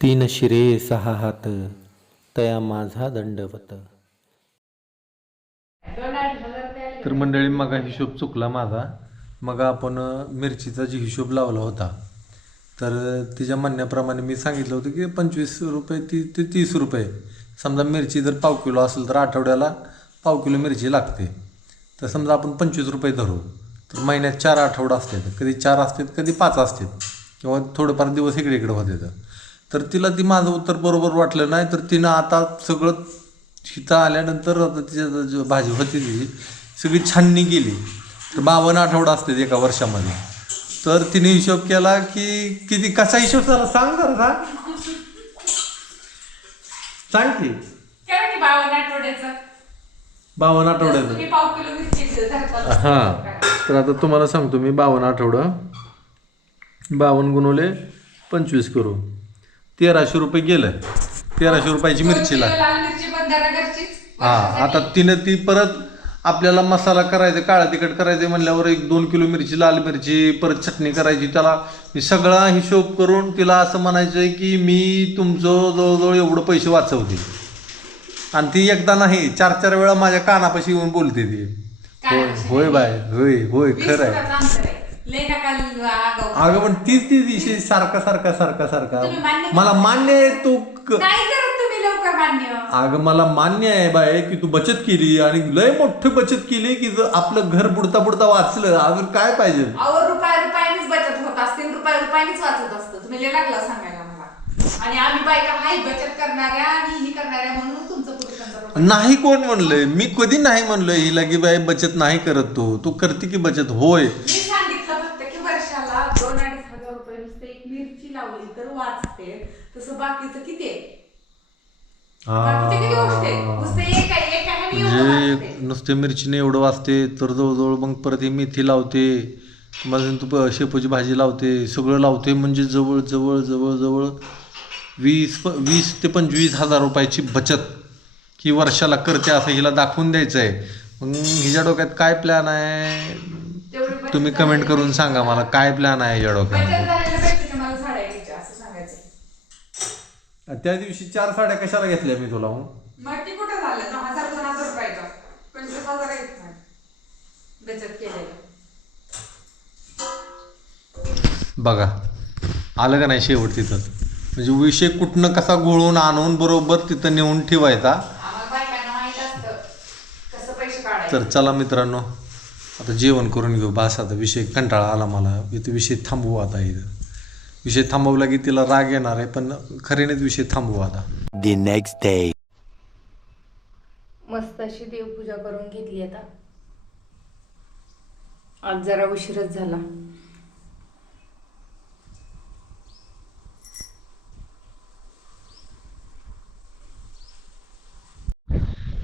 तीन शिरे सहा हात तया माझा दंडवत. तर मंडळी मग हिशोब चुकला माझा. मग आपण मिरचीचा जी हिशोब लावला होता तर तिच्या म्हणण्याप्रमाणे मी सांगितलं होतं की 25 रुपये ते 30 रुपये. समजा मिरची जर पाव किलो असेल तर आठवड्याला पाव किलो मिरची लागते. तर समजा आपण 25 रुपये धरू तर महिन्यात 4 आठवडा असतात, कधी 4 असतात कधी 5 असतात किंवा थोडेफार दिवस इकडे इकडे होते. तर तिला ती माझं उत्तर बरोबर वाटलं नाही. तर तिनं आता सगळं हिता आल्यानंतर आता तिच्या भाजी होती ती सगळी छाननी केली. तर 52 आठवडा असते एका वर्षामध्ये. तर तिने हिशोब केला की किती कसा हिशोब झाला सांग जरा सांग की 52 आठवड्याचं. हां, तर आता तुम्हाला सांगतो मी 52 आठवडं 52 गुणवले 25 करू 1300 रुपये गेलं. 1300 रुपयाची मिरची लागली. हां, आता तिनं ती परत आपल्याला मसाला करायचा, काळा तिखट करायचं म्हणल्यावर 1-2 किलो मिरची, लाल मिरची, परत चटणी करायची. त्याला मी सगळा हिशोब करून तिला असं म्हणायचं आहे की मी तुमचं जवळजवळ एवढं पैसे वाचवते. आणि ती एकदा नाही 4-4 वेळा माझ्या कानापाशी येऊन बोलते ती. होय होय बाय, होय होय खरं आहे. अगं पण तीच विषय सारखा मला मान्य आहे तू. अगं मला मान्य आहे बाय की तू बचत केली आणि लय मोठी बचत केली की जर आपलं घर बुडता बुडता वाचलं अजून काय पाहिजे. रुपयानीच बचत होत असते, रुपयानीच वाचत असतं. तुम्ही लय लागला सांगायला मला. आणि आम्ही बायका हाय बचत करणाऱ्या आणि ही करणाऱ्या म्हणून तुमचं पुरुषांचं नाही कोण म्हणलंय. मी कधी नाही म्हणलोय हिला की बाई बचत नाही करत. तू करते की बचत. होय मी सांगितलं फक्त की वर्षाला 2-2.5 हजार रुपये नुसते एक मिरची लावली तर वाचते. तसं बाकीचं किती आहे? म्हणजे नुसते मिरचीने एवढं वाचते तर जवळजवळ मग परत ही मेथी लावते, तुम्हाला तू शेपूची भाजी लावते, सगळं लावते. म्हणजे जवळ 20 ते 25 हजार रुपयाची बचत ही वर्षाला करते असं हिला दाखवून द्यायचं आहे. मग हिच्या डोक्यात काय प्लॅन आहे तुम्ही कमेंट करून सांगा मला. काय प्लॅन आहे हिच्या डोक्यात. त्या दिवशी 4 साड्या कशाला घेतल्या मी तुला. मग ती कुठं झालं 10,000-2,000 रुपयाचं 25,000 येत नाही बचत केलेलं. बघा आलं का नाही शेवट तिथं. म्हणजे विषय कुठनं कसा गोळून आणून बरोबर तिथं नेऊन ठेवायचा. तर चला मित्रांनो आता जेवण करून घेऊ. बास आता विषय कंटाळा आला मला. इथं विषय थांबवू आता. इथं विषय थांबवला की तिला राग येणार आहे पण खरेनेच विषय थांबवू आता. The next day. मस्त अशी देवपूजा करून घेतली. आता आज जरा उशीरच झाला.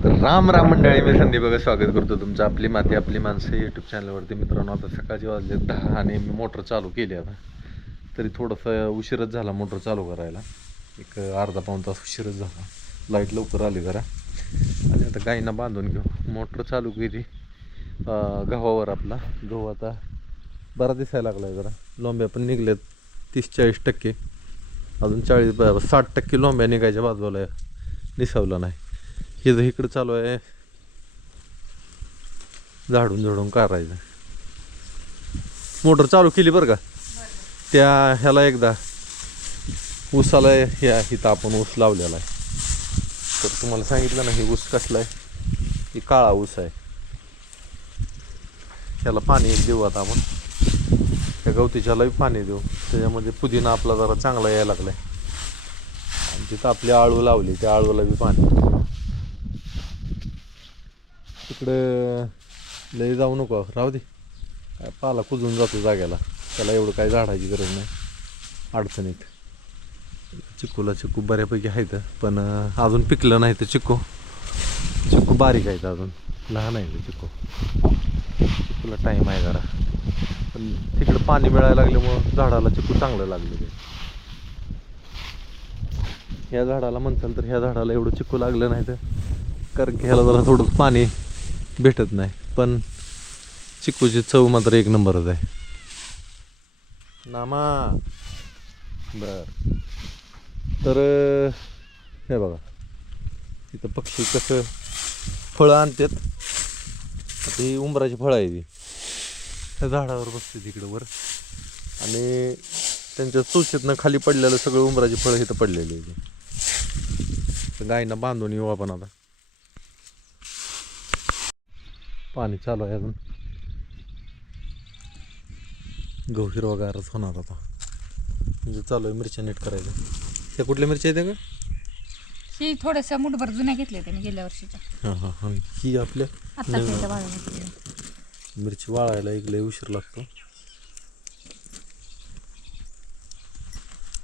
तर राम मंडळी, मी संदीप बघा स्वागत करतो तुमचं आपली माती आपली माणसं यूट्यूब चॅनलवरती. मित्रांनो आता सकाळचे वाजले 10 आणि मी मोटर चालू केली. आता तरी थोडंसं उशीरच झाला मोटर चालू करायला. एक अर्धा-पाऊण तास उशीरच झाला. लाईट लवकर आली जरा. आणि आता गाईंना बांधून घेऊ. मोटर चालू केली गव्हावर. आपला गहू आता बरा दिसायला लागला आहे. जरा लोंब्या पण निघल्यात 30-40%. अजून 60% लोंब्या निघायच्या बाजूला निसावलं नाही. हे जर इकडं चालू आहे झाडून काढायचं. मोटर चालू केली बरं का. त्या ह्याला एकदा ऊसाला ह्या इथं आपण ऊस लावलेला आहे. तर तुम्हाला सांगितलं ना हे ऊस कसला आहे. ही काळा ऊस आहे. ह्याला पाणी देऊ आता आपण. त्या गवतीच्यालाही पाणी देऊ. त्याच्यामध्ये पुदिना आपला जरा चांगला यायला लागला आहे. आणि तिथं आपली आळू लावली त्या आळूला बी पाणी. तिकडं लय जाऊ नको राहू दे. काय पाला कुजून जातो जाग्याला. त्याला एवढं काय झाडायची गरज नाही अडचणीत. चिक्कू बऱ्यापैकी आहेत पण अजून पिकलं नाही. तर चिक्कू बारीक आहेत अजून लहान आहे. चिक्कूला टाईम आहे जरा. पण तिकडं पाणी मिळायला लागल्यामुळं झाडाला चिक्कू चांगलं लागलं. ह्या झाडाला म्हणताल तर ह्या झाडाला एवढं चिक्कू लागलं नाही. तर कारण की ह्याला जरा थोडं पाणी भेटत नाही. पण चिक्कूची चव मात्र एक नंबरच आहे. नामा बर तर हे बघा इथं पक्षी कसं फळं आणतात. आता ही उंबराची फळं आहे ती त्या झाडावर बसते तिकडं वर आणि त्यांच्या चोचीतनं खाली पडलेलं सगळं उंबराची फळं इथं पडलेली आहे. तर गायींना बांधून येऊ आपण आता. पाणी चालू आहे अजून. गहू हिरवागारच होणार आता. म्हणजे चालू आहे मिरच्या नीट करायच्या. त्या कुठल्या मिरच्या आहेत का? ही थोड्याशा मुठभर जुन्या घेतल्या त्याने गेल्या वर्षीच्या. हां हां हां. ही आपल्या आता त्याच्या बाळाला मिरची वाळायला एक लय उशीर लागतो.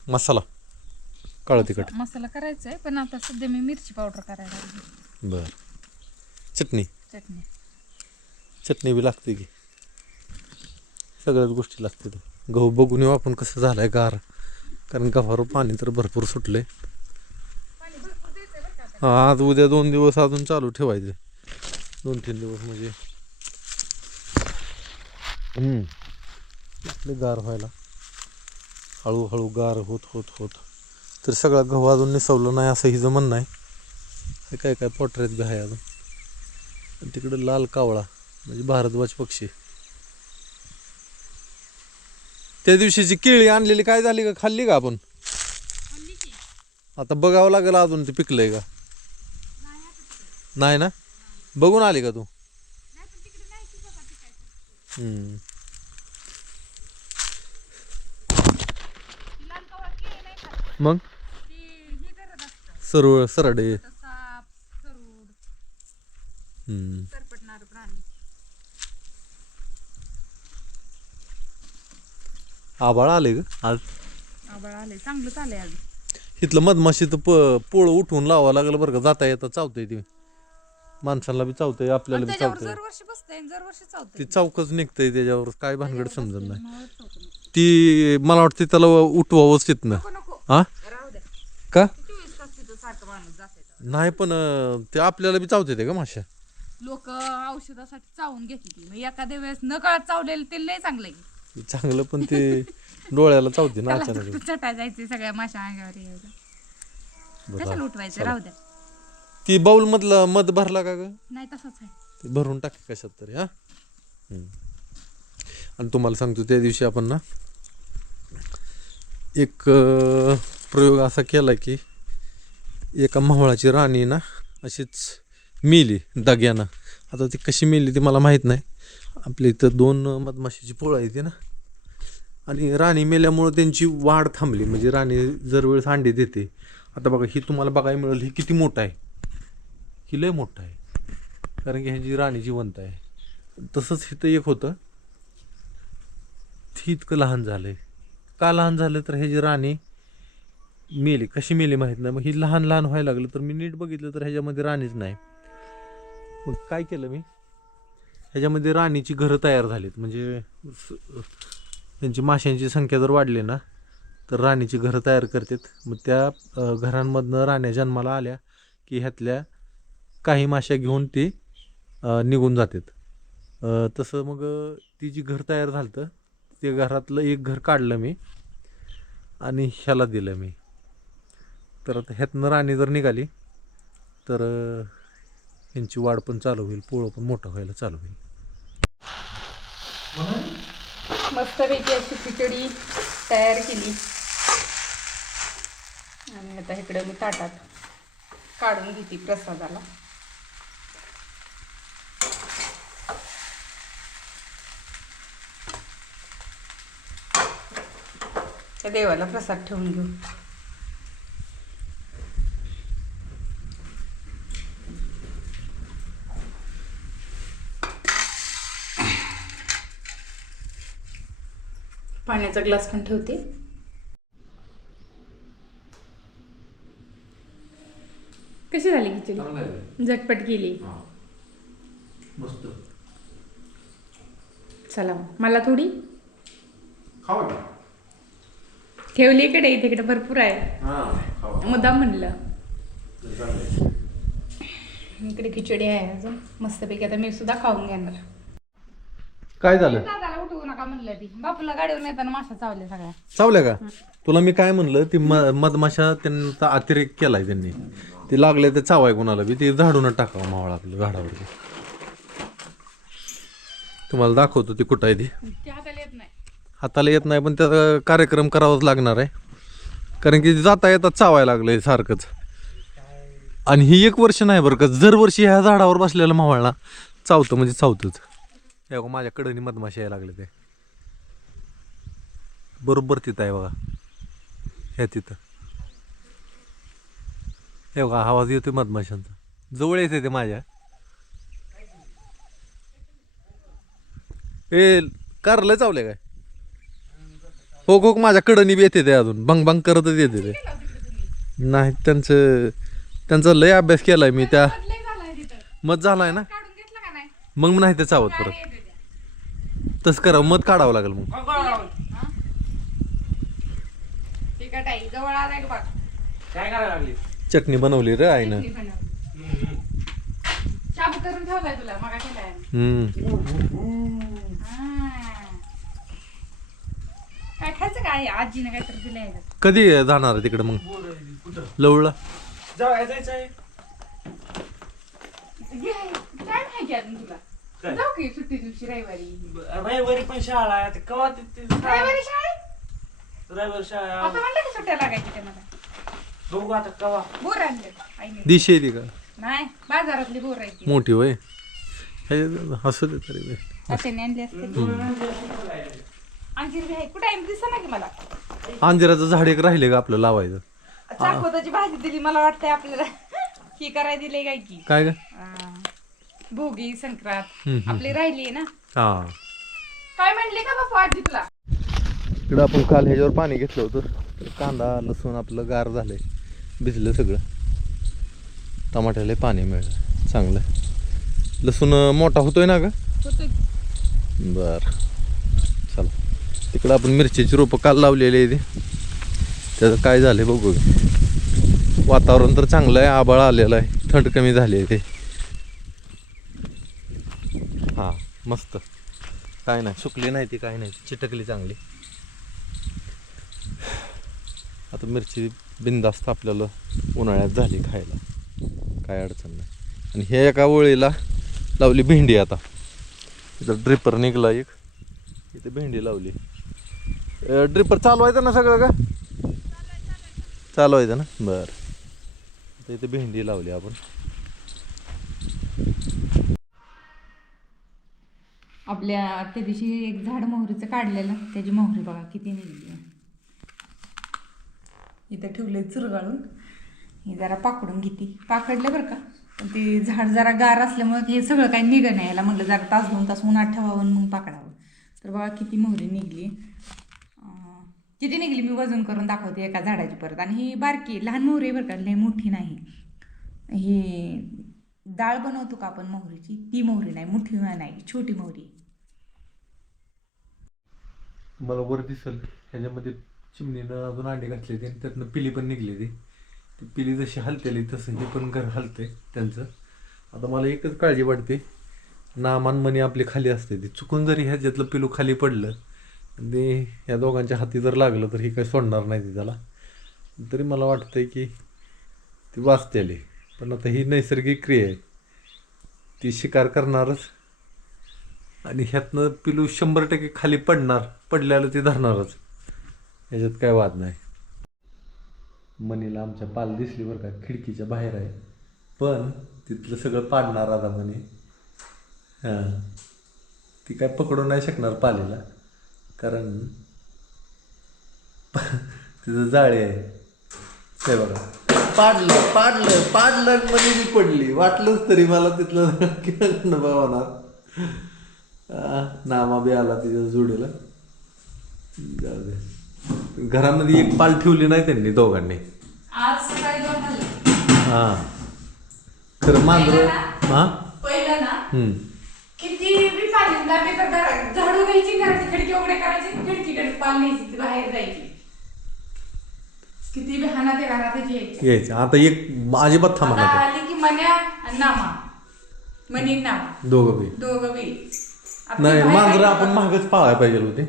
मसाला काळं तिखट मसाला करायचा आहे पण आता सध्या मी मिरची पावडर करायला लागली. बर. चटणी चटणी चटणी बी लागते की सगळ्याच गोष्टी लागतात. गहू बघून येऊ आपण कसं झालंय गार. कारण गव्हावर पाणी तर भरपूर सुटलंय. हां आज उद्या 2 दिवस अजून चालू ठेवायचे. 2-3 दिवस म्हणजे आपले गार व्हायला हळूहळू गार होत होत होत तर सगळा गहू अजून निसवलं नाही असं हिचं म्हणणं आहे. हे काय काय पोटऱ्यात बी आहे अजून. आणि तिकडं लाल कावळा म्हणजे भारद्वाज पक्षी. त्या दिवशीची केळी आणलेली काय झाली का? खाल्ली का आपण? आता बघावं लागेल अजून ते पिकलंय का नाही ना. बघून आली का तू? मग सरळ सरडे आबाळ आले ग आज. आबाळ आले चांगलं आलंय आज. इथलं मधमाशी तर पोळ उठवून लावावं लागलं बरं का. जाता येतं चावतंय ती. माणसाला बी चावतंय आपल्याला बी चावतंय. दरवर्षी बसतंय दरवर्षी चावतंय. ती चौकच निघतंय त्याच्यावर काय भानगड समजत नाही. ती मला वाटते त्याला उठवावंच तिथनं. हा राहू द्या का 24 तास तिथं सारखं माणूस जाते. नाही पण ते आपल्याला बी चावते ते का माश्या. लोक औषधासाठी चावून घेतली. मग एखाद्या वेळेस न कळत चावलेलं ते लय चांगलं आहे. चांगलं पण ते डोळ्याला चावते ना अचानक. चटाय जायचे सगळ्या माशा अंगावर यायला. कशाला उठवायचं? राहू द्या. ती बाउल मधला मध भरला का ग? नाही तसंच आहे. ते भरून टाक कशात तरी. हा आणि तुम्हाला सांगतो त्या दिवशी आपण ना एक प्रयोग असा केला की एका मावळाची राणी ना अशीच मेली दग्यानं. आता ती कशी मेली ती मला माहीत नाही. आपल्या इथं 2 मधमाशीची पोळं येते ना आणि राणी मेल्यामुळं त्यांची वाढ थांबली. म्हणजे राणी जर वेळेस अंडी देते. आता बघा ही तुम्हाला बघायला मिळेल. ही किती मोठं आहे. ही लय मोठं आहे कारण की ह्याची राणी जिवंत आहे. तसंच इथं एक होतं ती इतकं लहान झालंय. का लहान झालं तर ह्याची राणी मेली. कशी मेली माहीत नाही. मग ही लहान लहान व्हायला लागलं तर मी नीट बघितलं तर ह्याच्यामध्ये राणीच नाही. मग काय केलं मी ह्याच्यामध्ये राणीची घरं तयार झालीत. म्हणजे त्यांची माशांची संख्या जर वाढली ना तर राणीची घरं तयार करतात. मग त्या घरांमधनं राण्या जन्माला आल्या की ह्यातल्या काही माश्या घेऊन ती निघून जातात. तसं मग ती जी घर तयार झालं तर ते घरातलं एक घर काढलं मी आणि ह्याला दिलं मी. तर आता ह्यातनं राणी जर निघाली तर ह्यांची वाढ पण चालू होईल. पोळं पण मोठं व्हायला चालू होईल. मस्तपैकी अशी खिचडी तयार केली आणि आता इकडे मी ताटात काढून घेते प्रसादाला. त्या देवाला प्रसाद ठेवून घेऊ. पाण्याचा ग्लास पण ठेवते. कशी झाली खिचडी? झटपट गेली. मस्त. चला मला थोडी ठेवली इकडे. इकडे भरपूर आहे. मुद्दाम म्हणलं. इकडे खिचडी आहे अजून मस्तपैकी. आता मी सुद्धा खाऊन घेणार. काय झालं? दादाला उठवू नका म्हणलं ती बापूला गाडीवर नेताना माशा चावल्या सगळ्या. चावल्या का? तुला मी काय म्हणलं ती मधमाशा त्यांचा अतिरेक केलाय त्यांनी. ते लागले ते चावाय कोणाला बी ते झाडूनच टाकावं मावळा आपलं झाडावरती. तुम्हाला दाखवतो ती कुठं आहे ती. ती हाताला येत नाही. हाताला येत नाही पण त्याचा कार्यक्रम करावाच लागणार आहे. कारण की जाता येतात चावायला लागलंय सारखंच. आणि ही 1 वर्ष नाही बरं का, दर वर्षी ह्या झाडावर बसलेलं मावळा चावतं म्हणजे चावतंच. हे बघा माझ्या कडनी मधमाशी यायला लागले ते. बरोबर तिथं आहे बघा, ह्या तिथं. हे बघा आवाज येतोय मधमाशांचा, जवळ येते ते माझ्या. ए कारलं चावले काय? हो हो माझ्या कडनी बी येते ते अजून बंग बंग करतच येते ते. नाही त्यांचा लय अभ्यास केलाय मी त्या. लय झालाय तिथं. मध झालाय ना, काढून घेतलं का नाही? मग नाही ते चावत परत. येते त्या. तसं करावं, मध काढावं लागेल मग. हा? तिखट आहे जवळ आलाय का बघ. काय करायला लागली? चटणी बनवली रे आईनं. चटणी बनवली. शाबू करून ठेवलाय तुला मगा केलाय. काय खायचं काय आजीने काहीतरी दिलंय का? कधी जाणार आहे तिकडे मग लवळला? जायचंय. काय माहिती अजून तुला? जाऊ की सुट्टी दिवशी रविवारी. रविवारी पण शाळा आहे. आता कवा रविवारी शाळेत? रविवारी शाळा आता म्हणलं की सुट्ट्या लागायची ते मला. बघू आता कवा. बोर आणले आईने. दिशी येते का नाही बाजारातली बोर आहे ती. मोठी वय हसू दे तरी बे. अशाने आणली असते. अंजीर बी आहे कुठे आहे दिसा ना की मला. अंजिराचं झाड एक राहिले का आपलं लावायचं? चाकोताची भाजी दिली मला वाटतंय आपल्याला. ही करायला दिली काय की काय का? भोगी संक्रांत आपली राहिली ना. हा काय म्हणले का बापू आजी तुला? इकडं आपण काल ह्याच्यावर पाणी घेतलं होतं. कांदा लसूण आपलं गार झालंय, भिजलं सगळं. टमाट्याला पाणी मिळालं चांगलं. लसूण मोठा होतोय ना ग? बर चला. तिकडं आपण मिरचीची रोपं काल लावलेली आहे. त्याचं काय झालंय बघू. वातावरण तर चांगलं आहे, आभाळ आलेलं आहे, थंड कमी झाली आहे ते. हां मस्त, काय नाही सुकली नाही ती, काय नाही चिटकली चांगली. आता मिरची बिनधास्त आपल्याला उन्हाळ्यात झाली खायला, काय अडचण नाही. आणि हे एका ओळीला लावली भेंडी. आता इथं ड्रिपर निघला एक, इथे भेंडी लावली. ड्रिपर चालवायचं ना सगळं का? चालवायचं ना, बरं. आता इथे भेंडी लावली आपण. आपल्या त्या दिवशी एक झाड मोहरीचं काढलेलं, त्याची मोहरी बघा किती निघली. इथं ठेवले चुरगाळून. हे जरा पाकडून घेते, पाकडलं बरं का. पण ते झाड जरा गार असल्यामुळे हे सगळं काही निघं नाही. याला म्हटलं जरा तास 2 तास उन्हात ठेवावं मग पाकडावं. तर बघा किती मोहरी निघली. किती निघली मी वजन करून दाखवते एका झाडाची परत. आणि ही बारकी लहान मोहरी बरं का, लई मोठी नाही. ही डाळ बनवतो का आपण मोहरीची, ती मोहरी नाही, मोठी नाही, छोटी मोहरी. मला वर दिसल ह्याच्यामध्ये चिमणीनं अजून अंडे घातले ते, त्यातनं पिली पण निघली ती पिली जशी हलतेली तसं हे पण घर हलते त्यांचं. आता मला एकच काळजी वाटते, नामान मनी आपली खाली असते ती. चुकून जरी ह्याच्यातलं पिलू खाली पडलं ते ह्या दोघांच्या हाती जर लागलं तर ही काही सोडणार नाही ती त्याला. तरी मला वाटतंय की ती वाचतेली. पण आता ही नैसर्गिक क्रिया आहे, ती शिकार करणारच. आणि ह्यातनं पिलू 100% खाली पडणार, पडल्याला ती धरणारच, ह्याच्यात काय वाद नाही. मनीला आमच्या पाल दिसली बरं का, खिडकीच्या बाहेर आहे. पण तिथलं सगळं पाडणार आता मनी. हां ती काय पकडू नाही शकणार पालीला, कारण तिचं जाळे आहे. हे बघा पाडलं पाडलं पाडलं मनी बी पडली. वाटलंच तरी मला तिथलं भावणार. नामा बी आला तिच्या जोडीला. जाऊ दे. घरामध्ये एक पाल ठेवली नाही त्यांनी दोघांनी. आज सकाळी 2 हल्ले. हां खरं मांजर. हां पहिलं ना किती बी पाणी बी तर झाडू घ्यायची, घराची खिडकी उघडे करायची, खिडकीकडे पाल न्यायची, ती बाहेर जायची. किती बी हाना ते घरातच यायचं. आता एक अजिबात थांबा आली की मन्या आणि नामा, मनी नामा दोघं बी. दोघं बी. नाही मांजरं आपण महागच पाळायला पाहिजे होती.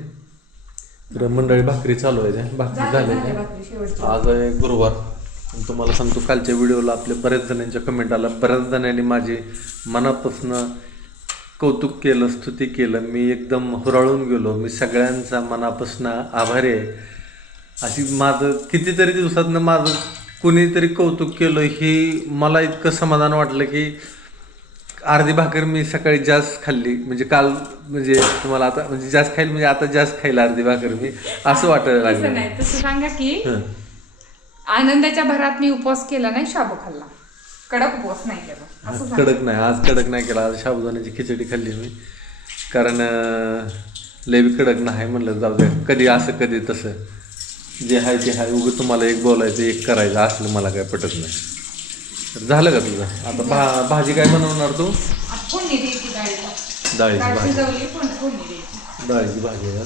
तर मंडळी भाकरी चालू आहे, भाकरी झाली. आज आहे गुरुवार. आणि तुम्हाला सांगतो कालच्या व्हिडिओला आपल्या बऱ्याच जणांच्या कमेंट आला, बऱ्याच जणांनी माझे मनापासून कौतुक केलं, स्तुती केलं. मी एकदम हुराळून गेलो. मी सगळ्यांचा मनापासून आभारी आहे. अशी माझं कितीतरी दिवसातनं माझं कुणीतरी कौतुक केलं हे मला इतकं समाधान वाटलं की अर्धी भाकर मी सकाळी जास्त खाल्ली. म्हणजे काल म्हणजे तुम्हाला आता म्हणजे जास्त खाईल म्हणजे आता जास्त खाईल अर्धी भाकर मी असं वाटायला तसं लागलं. नाही, तसं सांगा की हं. आनंदाच्या भरात मी उपवास केला नाही, शाबू खाल्ला. कडक उपवास नाही केला असं सांगा. कडक नाही, आज कडक नाही केला. आज साबुदाण्याची खिचडी खाल्ली मी. कारण लय बी कडक नाही म्हणलं जाऊ द्या, कधी असं कधी तसं जे आहे ते आहे. उगं तुम्हाला एक बोलायचं एक करायचं असलं मला काय पटत नाही. तर झालं का तुझं आता? भाजी काय बनवणार तू? फोडणी द्यायची डाळीला. डाळीची डाळ भाजी. शिजवली, फोडणी द्यायची. डाळीची भाजी आहे.